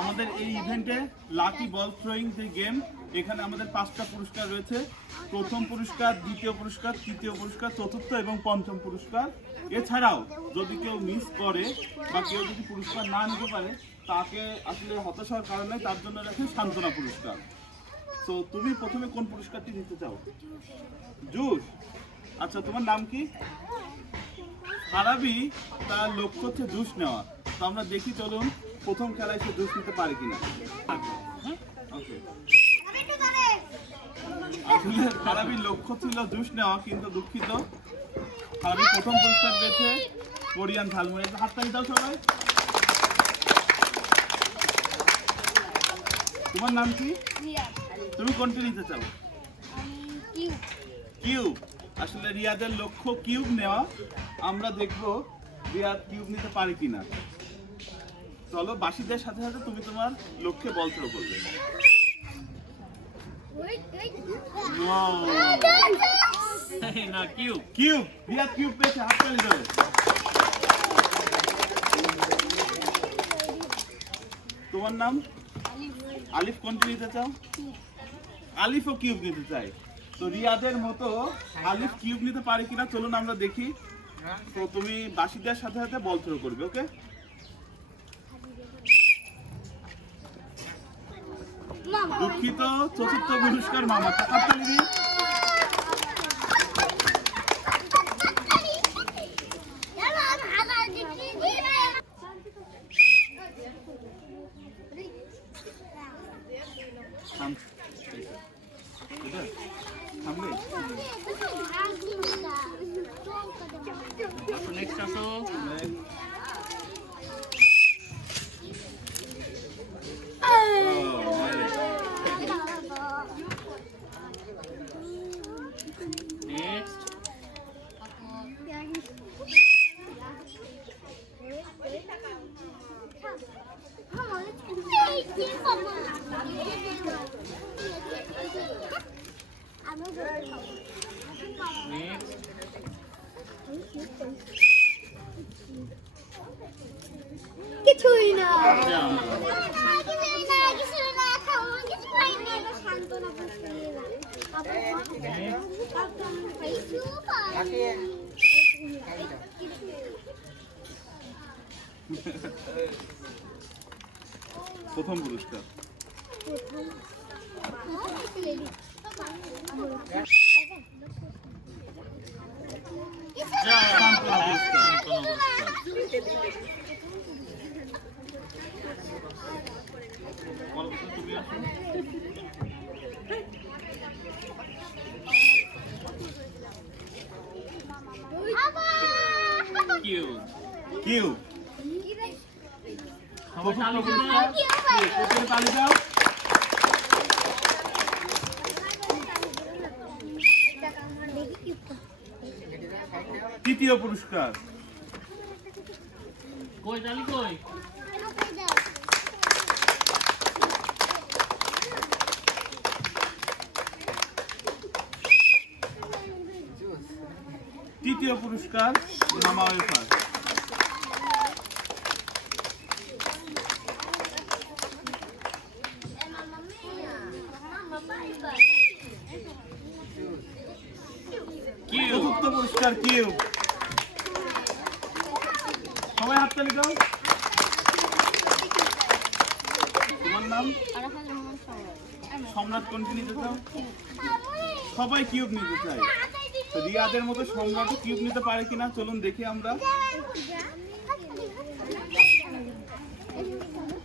আমাদের এই ইভেন্টে লাকি বল থ্রোয়িং যে গেম, এখানে আমাদের 5টা পুরস্কার রয়েছে। প্রথম পুরস্কার, দ্বিতীয় পুরস্কার, তৃতীয় পুরস্কার, চতুর্থ এবং পঞ্চম পুরস্কার। এছাড়াও যদি কেউ মিস করে বা কেউ যদি পুরস্কার না নিতে পারে, তাকে আসলে হতাশ হওয়ার কারণ নেই, তার জন্য রাখে সান্ত্বনা পুরস্কার। তো তুমি প্রথমে কোন পুরস্কারটি নিতে চাও? জুস। আচ্ছা, তোমার নাম কি? আরাবি। তার লক্ষ্য হচ্ছে জুস নেওয়া। তো আমরা দেখি, চলুন প্রথম খেলায় সে জুস নিতে পারে কিনা। ওকে, আসলে আরাবির লক্ষ্য ছিল জুস নেওয়া, কিন্তু দুঃখিত, আরাবি প্রথম পুরস্কার পেয়েছে কোরিয়ান ঝালমুড়ি। হাততালি দাও সবাই। তোমার নাম কি? তুমি কোনটি নিতে চাও? কিউব। আসলে রিয়াদের লক্ষ্য কিউব নেওয়া। আমরা দেখবো রিয়াদ কিউব নিতে পারে কিনা। চলো, বাসিদের সাথে সাথে তুমি তোমার লক্ষ্যে বল থ্রো করবে। না, কিউব। কিউব, রিয়াদ কিউব পেয়েছে, হাততালি দাও। তোমার নাম? আলিফ। কোনটি নিতে চাও? আলিফও কিউব নিতে চাই। তো রিয়াদের মতো আলিফ কিউব নিতে পারে কিনা, চলুন আমরা দেখি। তো তুমি বাসিদার সাথে সাথে বল থ্রো করবে। ওকে, দুঃখিত, চতুর্থ পুরস্কার মামা। হাততালি দিই। নেক্সট আসো। নেক্সট। কিছুই না। প্রথম পুরস্কার। কিউব। কিউব। সবাই তালি চতুর্থ দাও। পুরস্কার। তালি দাও। তৃতীয় পুরস্কার। কই তালি কই? তৃতীয় পুরস্কার মামা ওয়েফার। চতুর্থ পুরস্কার কিউব। সবাই হাততালি দাও। তোমার নাম? সম্রাট। কোনটি নিতে চাও? সবাই কিউব নিতে চাই। রিয়াদের মতো সম্রাট কিউব নিতে পারে কিনা, চলুন দেখি আমরা।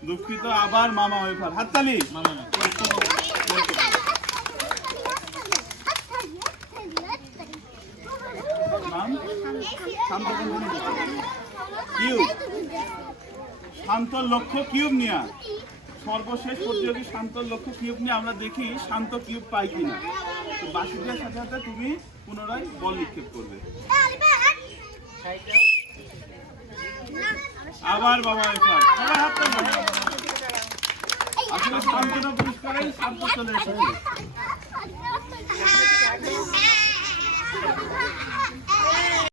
দুঃখিত, আবার মামা ওয়েফার। হাততালি। মামা না। নাম? শান্ত। কোনটি নিতে চাও? কিউব। শান্তর লক্ষ্য কিউব নিয়া। সর্বশেষ প্রতিযোগী শান্তর লক্ষ্য কিউব নিয়ে। আমরা দেখি শান্ত কিউব পাই কিনা। তো বাসিদের সাথে সাথে তুমি পুনরায় বল নিক্ষেপ করবে। আবার বাবা এফার। সবাই হাত তালি। আসলে শান্তনা পুরস্কারে শান্ত চলে এসেছে।